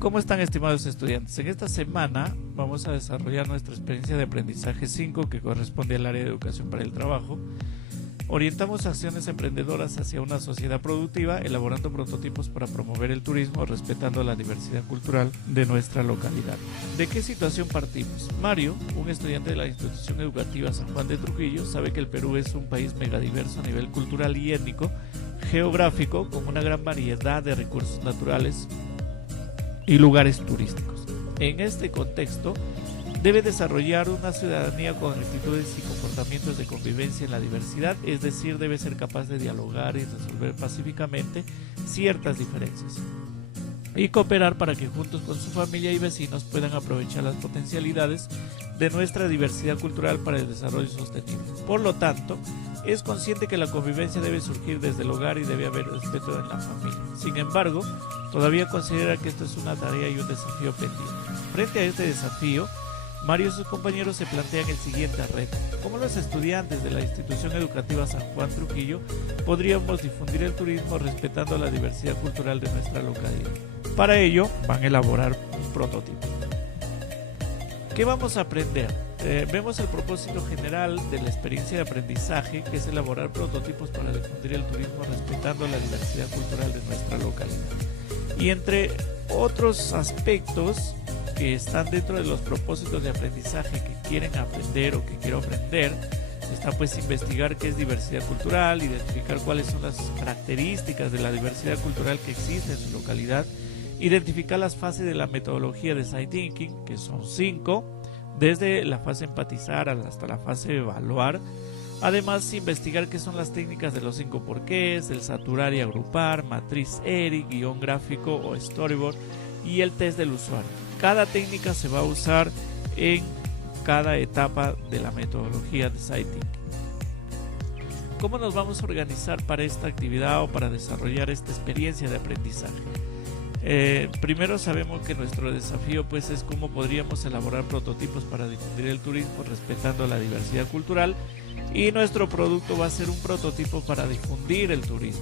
¿Cómo están, estimados estudiantes? En esta semana vamos a desarrollar nuestra experiencia de aprendizaje 5 que corresponde al área de educación para el trabajo. Orientamos acciones emprendedoras hacia una sociedad productiva, elaborando prototipos para promover el turismo, respetando la diversidad cultural de nuestra localidad. ¿De qué situación partimos? Mario, un estudiante de la institución educativa San Juan de Trujillo, sabe que el Perú es un país megadiverso a nivel cultural y étnico, geográfico, con una gran variedad de recursos naturales y lugares turísticos. En este contexto, debe desarrollar una ciudadanía con actitudes y comportamientos de convivencia en la diversidad, es decir, debe ser capaz de dialogar y resolver pacíficamente ciertas diferencias y cooperar para que juntos con su familia y vecinos puedan aprovechar las potencialidades de nuestra diversidad cultural para el desarrollo sostenible. Por lo tanto, es consciente que la convivencia debe surgir desde el hogar y debe haber respeto en la familia. Sin embargo, todavía considera que esto es una tarea y un desafío pendiente. Frente a este desafío, Mario y sus compañeros se plantean el siguiente reto: ¿cómo los estudiantes de la institución educativa San Juan Trujillo podríamos difundir el turismo respetando la diversidad cultural de nuestra localidad? Para ello van a elaborar un prototipo. ¿Qué vamos a aprender? Vemos el propósito general de la experiencia de aprendizaje, que es elaborar prototipos para difundir el turismo respetando la diversidad cultural de nuestra localidad. Y entre otros aspectos que están dentro de los propósitos de aprendizaje que quieren aprender o que quiero aprender, está pues investigar qué es diversidad cultural, identificar cuáles son las características de la diversidad cultural que existe en su localidad, identificar las fases de la metodología de Design Thinking, que son 5, desde la fase empatizar hasta la fase evaluar. Además, investigar qué son las técnicas de los 5 porqués, el saturar y agrupar, matriz ERIC, guión gráfico o storyboard y el test del usuario. Cada técnica se va a usar en cada etapa de la metodología de Design Thinking. ¿Cómo nos vamos a organizar para esta actividad o para desarrollar esta experiencia de aprendizaje? Primero sabemos que nuestro desafío pues es cómo podríamos elaborar prototipos para difundir el turismo respetando la diversidad cultural, y nuestro producto va a ser un prototipo para difundir el turismo.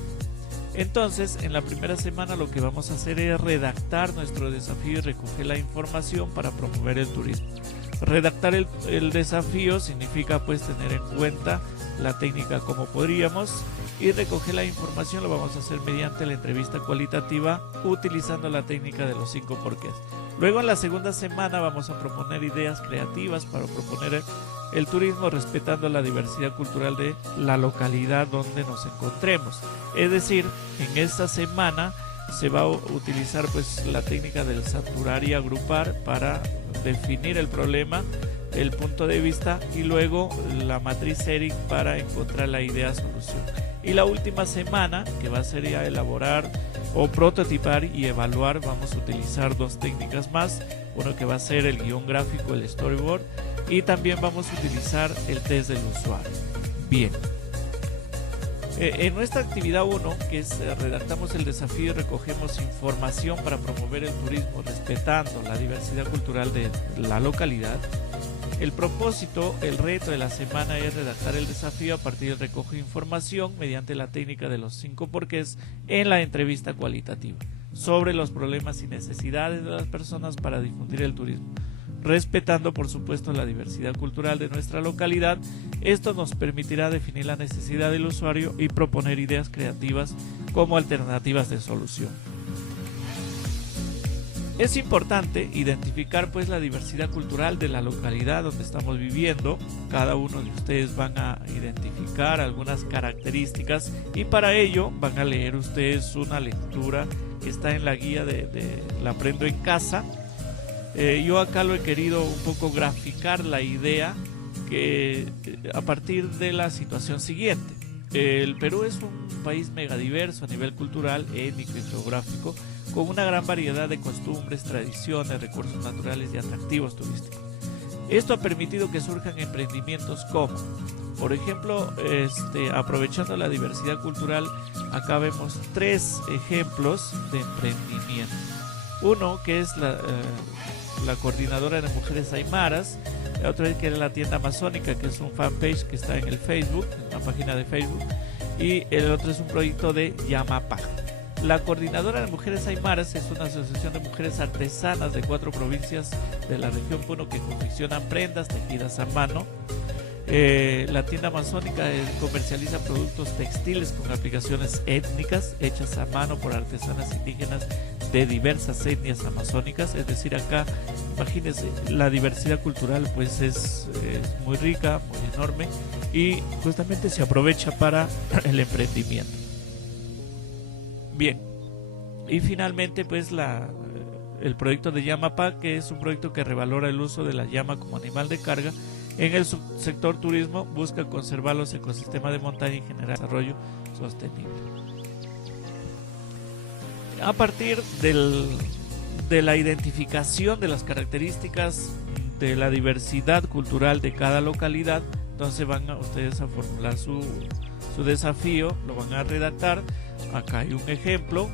Entonces, en la primera semana lo que vamos a hacer es redactar nuestro desafío y recoger la información para promover el turismo. Redactar el desafío significa pues tener en cuenta la técnica como podríamos, y recoger la información lo vamos a hacer mediante la entrevista cualitativa utilizando la técnica de los 5 porqués. Luego, en la segunda semana vamos a proponer ideas creativas para proponer el turismo respetando la diversidad cultural de la localidad donde nos encontremos. Es decir, en esta semana se va a utilizar pues la técnica del saturar y agrupar para definir el problema, el punto de vista, y luego la matriz ERIC para encontrar la idea solución. Y la última semana, que va a ser ya elaborar o prototipar y evaluar, vamos a utilizar 2 técnicas más, uno que va a ser el guión gráfico, el storyboard, y también vamos a utilizar el test del usuario. Bien. En nuestra actividad 1, que es redactamos el desafío y recogemos información para promover el turismo respetando la diversidad cultural de la localidad, el propósito, el reto de la semana es redactar el desafío a partir del recojo de información mediante la técnica de los 5 porqués en la entrevista cualitativa sobre los problemas y necesidades de las personas para difundir el turismo, respetando por supuesto la diversidad cultural de nuestra localidad. Esto nos permitirá definir la necesidad del usuario y proponer ideas creativas como alternativas de solución. Es importante identificar pues la diversidad cultural de la localidad donde estamos viviendo. Cada uno de ustedes van a identificar algunas características, y para ello van a leer ustedes una lectura que está en la guía de La Aprendo en Casa. Yo acá lo he querido un poco graficar la idea que a partir de la situación siguiente. El Perú es un país megadiverso a nivel cultural, étnico y geográfico, con una gran variedad de costumbres, tradiciones, recursos naturales y atractivos turísticos. Esto ha permitido que surjan emprendimientos como, por ejemplo, aprovechando la diversidad cultural, acá vemos 3 ejemplos de emprendimiento. Uno que es la coordinadora de mujeres aymaras, la otra que es la tienda amazónica, que es un fanpage que está en el Facebook, en la página de Facebook, y el otro es un proyecto de Yamapaj. La Coordinadora de Mujeres Aymaras es una asociación de mujeres artesanas de 4 provincias de la región Puno que confeccionan prendas tejidas a mano. La tienda amazónica comercializa productos textiles con aplicaciones étnicas hechas a mano por artesanas indígenas de diversas etnias amazónicas. Es decir, acá imagínense, la diversidad cultural pues es muy rica, muy enorme, y justamente se aprovecha para el emprendimiento. Bien, y finalmente pues el proyecto de Llamapá, que es un proyecto que revalora el uso de la llama como animal de carga. En el subsector turismo busca conservar los ecosistemas de montaña y generar desarrollo sostenible. A partir de la identificación de las características de la diversidad cultural de cada localidad, entonces van ustedes a formular su desafío, lo van a redactar. Acá hay un ejemplo.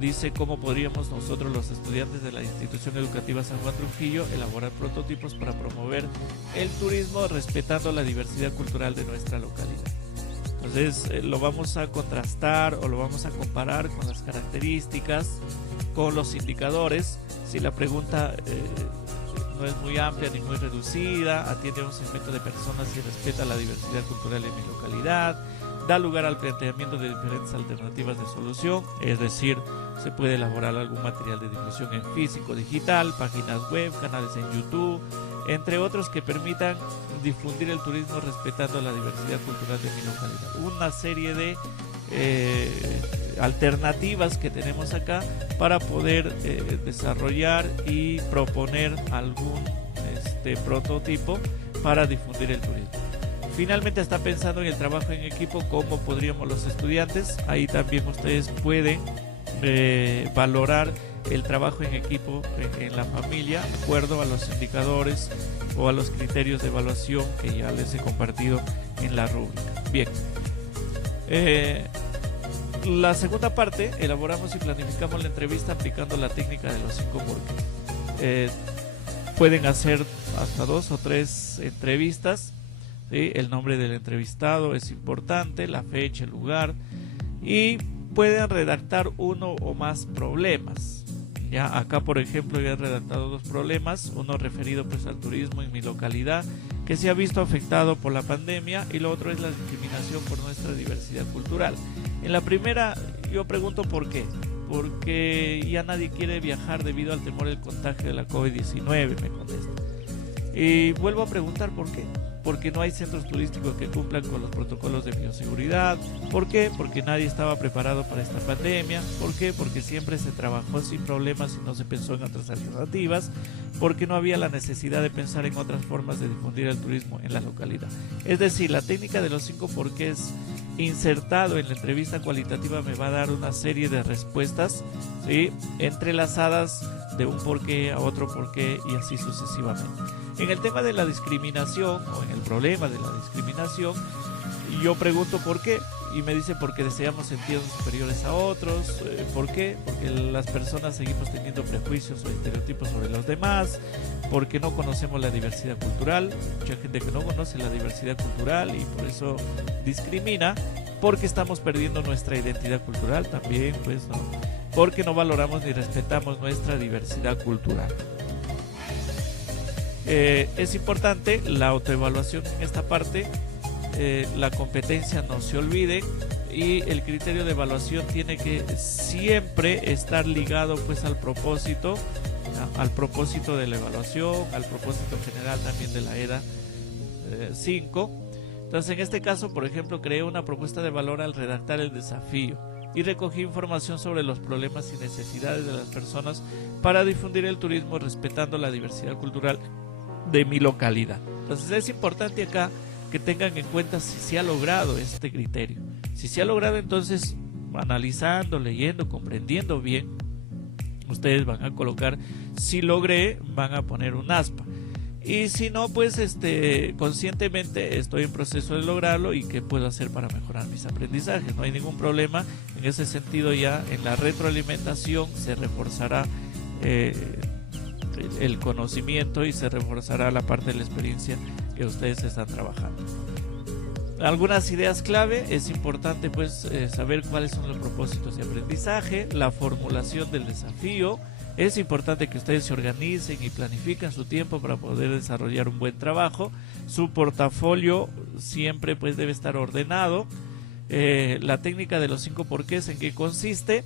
Dice cómo podríamos nosotros, los estudiantes de la institución educativa San Juan Trujillo, elaborar prototipos para promover el turismo respetando la diversidad cultural de nuestra localidad. Entonces lo vamos a contrastar o lo vamos a comparar con las características, con los indicadores. Si la pregunta no es muy amplia ni muy reducida, atiende a un segmento de personas y respeta la diversidad cultural en mi localidad, da lugar al planteamiento de diferentes alternativas de solución, es decir, se puede elaborar algún material de difusión en físico, digital, páginas web, canales en YouTube, entre otros que permitan difundir el turismo respetando la diversidad cultural de mi localidad. Una serie de alternativas que tenemos acá para poder desarrollar y proponer algún prototipo para difundir el turismo. Finalmente está pensando en el trabajo en equipo, cómo podríamos los estudiantes. Ahí también ustedes pueden valorar el trabajo en equipo en la familia, de acuerdo a los indicadores o a los criterios de evaluación que ya les he compartido en la rúbrica. Bien. La segunda parte, elaboramos y planificamos la entrevista aplicando la técnica de los 5 porqués. Pueden hacer hasta 2 o 3 entrevistas. ¿Sí? El nombre del entrevistado es importante, la fecha, el lugar, y pueden redactar uno o más problemas. Ya acá, por ejemplo, ya he redactado 2 problemas, uno referido pues al turismo en mi localidad que se ha visto afectado por la pandemia, y lo otro es la discriminación por nuestra diversidad cultural. En la primera yo pregunto por qué. Porque ya nadie quiere viajar debido al temor del contagio de la COVID-19, me contesta. Y vuelvo a preguntar por qué. Porque no hay centros turísticos que cumplan con los protocolos de bioseguridad. ¿Por qué? Porque nadie estaba preparado para esta pandemia. ¿Por qué? Porque siempre se trabajó sin problemas y no se pensó en otras alternativas. Porque no había la necesidad de pensar en otras formas de difundir el turismo en la localidad. Es decir, la técnica de los 5 porqués insertado en la entrevista cualitativa me va a dar una serie de respuestas, ¿sí?, entrelazadas de un porqué a otro porqué y así sucesivamente. En el tema de la discriminación, o en el problema de la discriminación, yo pregunto por qué, y me dice porque deseamos sentirnos superiores a otros. ¿Por qué? Porque las personas seguimos teniendo prejuicios o estereotipos sobre los demás, porque no conocemos la diversidad cultural, mucha gente que no conoce la diversidad cultural y por eso discrimina, porque estamos perdiendo nuestra identidad cultural también, pues no, porque no valoramos ni respetamos nuestra diversidad cultural. Es importante la autoevaluación en esta parte. La competencia no se olvide, y el criterio de evaluación tiene que siempre estar ligado pues al propósito de la evaluación, al propósito general también de la EDA 5. Entonces, en este caso, por ejemplo, creé una propuesta de valor al redactar el desafío y recogí información sobre los problemas y necesidades de las personas para difundir el turismo respetando la diversidad cultural de mi localidad. Entonces, es importante acá que tengan en cuenta si se ha logrado este criterio. Si se ha logrado, entonces, analizando, leyendo, comprendiendo bien, ustedes van a colocar, si logré, van a poner un aspa. Y si no, pues conscientemente estoy en proceso de lograrlo y qué puedo hacer para mejorar mis aprendizajes. No hay ningún problema en ese sentido. Ya en la retroalimentación se reforzará el conocimiento y se reforzará la parte de la experiencia que ustedes están trabajando. Algunas ideas clave: es importante pues saber cuáles son los propósitos de aprendizaje, la formulación del desafío. Es importante que ustedes se organicen y planifiquen su tiempo para poder desarrollar un buen trabajo. Su portafolio siempre pues debe estar ordenado. La técnica de los 5 porqués, en qué consiste,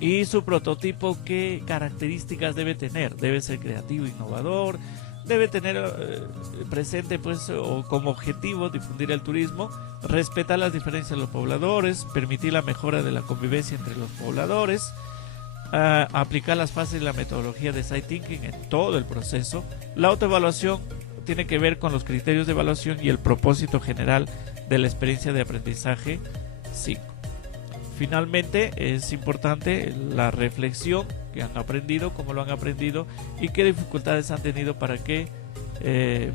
y su prototipo, qué características debe tener. Debe ser creativo, innovador, debe tener presente pues o como objetivo difundir el turismo, respetar las diferencias de los pobladores, permitir la mejora de la convivencia entre los pobladores, aplicar las fases de la metodología de Site Thinking en todo el proceso. La autoevaluación tiene que ver con los criterios de evaluación y el propósito general de la experiencia de aprendizaje 5. Finalmente, es importante la reflexión: que han aprendido, cómo lo han aprendido y qué dificultades han tenido, para qué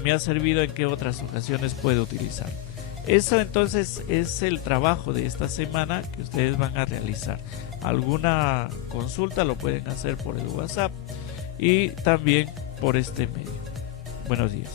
me ha servido, en qué otras ocasiones puedo utilizar. Eso entonces es el trabajo de esta semana que ustedes van a realizar. Alguna consulta lo pueden hacer por el WhatsApp y también por este medio. Buenos días.